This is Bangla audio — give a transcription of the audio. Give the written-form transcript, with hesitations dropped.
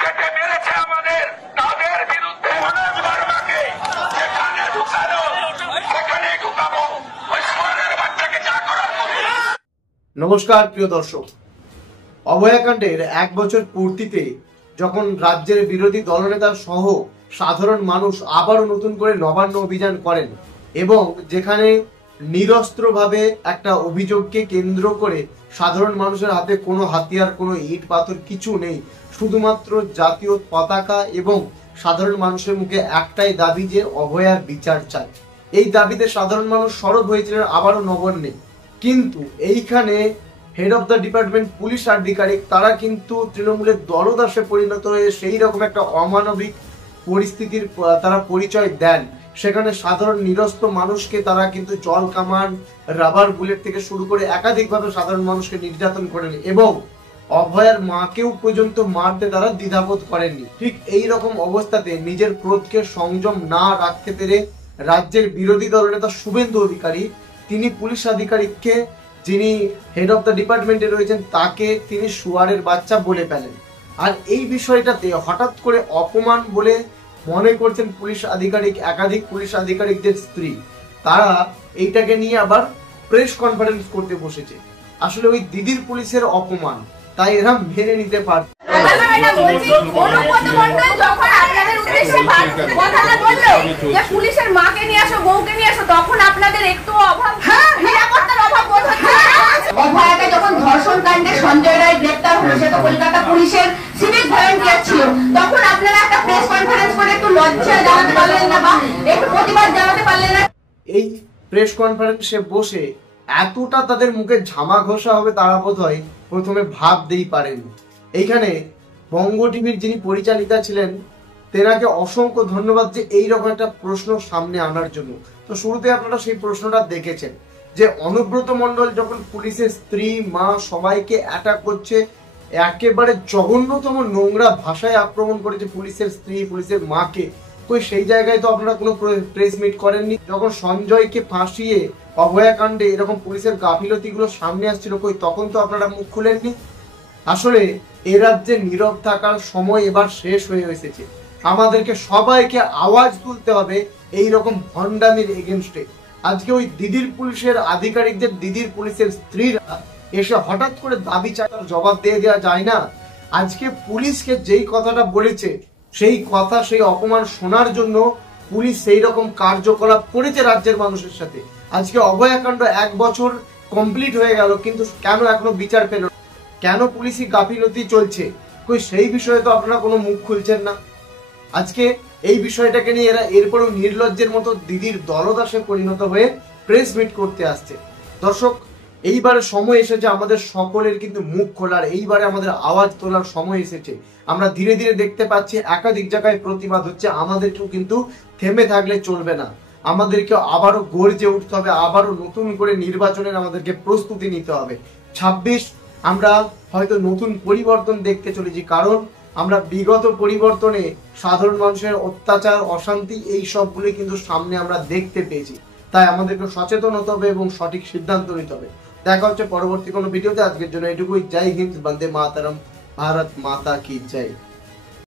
কেটে মেরেছে আমাদের, তাদের বিরুদ্ধে মনোজ বার্মাকে যেখানে ঢুকানো সেখানে ঢুকাবো, ওই সোয়ানের বাচ্চাকে যা করার করবো। নমস্কার প্রিয় দর্শক, অভয়াকাণ্ডের 1 বছর পূর্তিতে যখন রাজ্যের বিরোধী দলনেতা সহ সাধারণ মানুষ আবারও নতুন করে নবান্ন অভিযান করেন এবং যেখানে নিরস্ত্রভাবে একটা অভিযোগকে কেন্দ্র করে সাধারণ মানুষের হাতে কোনো হাতিয়ার, কোনো ইট পাথর কিছু নেই, শুধুমাত্র জাতীয় পতাকা এবং সাধারণ মানুষের মুখে একটাই দাবি যে অভয়ার বিচার চাই। এই দাবিতে সাধারণ মানুষ সরব হয়েছিলেন আবারও নবান্নে। কিন্তু এইখানে head of the department police আধিকারিক তারা কিন্তু তৃণমূলের দলদাসে পরিণত হয়ে সেই রকম একটা অমানবিক পরিস্থিতির তারা পরিচয় দেন। সেখানে সাধারণ নিরস্ত্র মানুষকে তারা কিন্তু জল কামান, রাবার বুলেট থেকে শুরু করে একাধিকভাবে সাধারণ মানুষকে নির্যাতন করেন এবং অভয়ার মাকেও পর্যন্ত মারতে তারা দ্বিধাবোধ করেননি। ঠিক এই রকম অবস্থাতে নিজের ক্রোধকে সংযম না রাখতে পেরে রাজ্যের বিরোধী দলনেতা শুভেন্দু অধিকারী তিনি পুলিশ আধিকারিককে, যিনি হেড অফ দ্য ডিপার্টমেন্টে রয়েছেন, তাকে তিনি শুয়ারের বাচ্চা বলে ফেলেন। আর এই বিষয়টাতে হঠাৎ করে অপমান বলে মনে করছেন পুলিশ আধিকারিক, একাধিক পুলিশ আধিকারিকদের স্ত্রী, তারা এইটাকে নিয়ে আবার প্রেস কনফারেন্স করতে বসেছে। আসলে ওই দিদির পুলিশের অপমান, তাই এরা মেনে নিতে পারছে। পুলিশের মাকে নিয়ে আসো, বউকে নিয়ে আসো, তখন আপনাদের একটু অভাব, নিরাপত্তার অভাব বোধ হচ্ছে। অভয়াকে যখন ধর্ষণ কাণ্ডে সঞ্জয় রায় গ্রেপ্তার হলো, সে তো কলকাতা পুলিশের সিভিক ভলান্টিয়ার ছিল, তখন আপনারা একটা প্রেস কনফারেন্স করে একটু লজ্জা জানাতে পারলেন না বা একটু প্রতিবাদ জানাতে পারলেন না? এই প্রেস কনফারেন্সে বসে এতটা তাদের মুখে ঝামা ঘষা হবে তারা বোধহয় প্রথমে ভাবতেই পারেন। এইখানে বঙ্গ টিভির যিনি পরিচালিকা ছিলেন তেনাকে অসংখ্য ধন্যবাদ যে এইরকম একটা প্রশ্ন সামনে আনার জন্য। তো শুরুতে আপনারা সেই প্রশ্নটা দেখেছেন যে অনুব্রত মণ্ডল যখন পুলিশের স্ত্রী, মা সবাইকে অ্যাটাক করছে, একেবারে জঘন্যতম নোংরা ভাষায় আক্রমণ করেছে পুলিশের স্ত্রী, পুলিশের মাকে, কই সেই জায়গায় তো আপনারা কোনো প্রেস মিট করেননি। যখন সঞ্জয়কে ফাঁসিয়ে অভয়াকাণ্ডে এরকম পুলিশের গাফিলতিগুলো সামনে আসছিল, কই তখন তো আপনারা মুখ খুলেননি। আসলে এ রাজ্যে নীরব থাকার সময় এবার শেষ হয়ে এসেছে। আমাদেরকে সবাইকে আওয়াজ তুলতে হবে এই রকম ভণ্ডামির এগেনস্টে। আজকে ওই দিদির পুলিশের আধিকারিকদের, দিদির পুলিশের স্ত্রীরা এসে হঠাৎ করে দাবি চাওয়ার জবাব দিয়ে দেওয়া যায় না। আজকে পুলিশকে যেই কথাটা বলেছে, সেই কথা, সেই অপমান শোনার জন্য পুলিশ সেই রকম কার্যকলাপ করেছে রাজ্যের মানুষের সাথে। আজকে অভয়াকাণ্ড 1 বছর কমপ্লিট হয়ে গেল, কিন্তু কেন এখনো বিচার পেল? কেন পুলিশি গাফিলতি চলছে? কই সেই বিষয়ে তো আপনারা কোনো মুখ খুলছেন না। আজকে এই বিষয়টাকে নিয়ে এরা এরপরেও নির্লজ্জের মতো দিদির দলদাসে পরিণত হয়ে প্রেস মিট করতে আসছে। দর্শক, এইবারে সময় এসেছে আমাদের সকলের কিন্তু মুখ খোলার, এইবারে আমাদের আওয়াজ তোলার সময় এসেছে। আমরা ধীরে ধীরে দেখতে পাচ্ছি একাধিক জায়গায় প্রতিবাদ হচ্ছে। আমাদেরকেও কিন্তু থেমে থাকলে চলবে না, আমাদেরকে আবারও গর্জে উঠতে হবে, আবারও নতুন করে নির্বাচনের আমাদেরকে প্রস্তুতি নিতে হবে। 26 আমরা হয়তো নতুন পরিবর্তন দেখতে চলেছি, কারণ আমরা বিগত পরিবর্তনে সাধারণ মানুষের অত্যাচার, অশান্তি এই সবগুলি কিন্তু সামনে আমরা দেখতে পেয়েছি। তাই আমাদেরকে সচেতন হতে হবে এবং সঠিক সিদ্ধান্ত নিতে হবে। দেখা হচ্ছে পরবর্তী কোনো ভিডিওতে। আজকের জন্য এটুকুই। জয় হিন্দ, বন্দে মাতরম, ভারত মাতা কি জয়।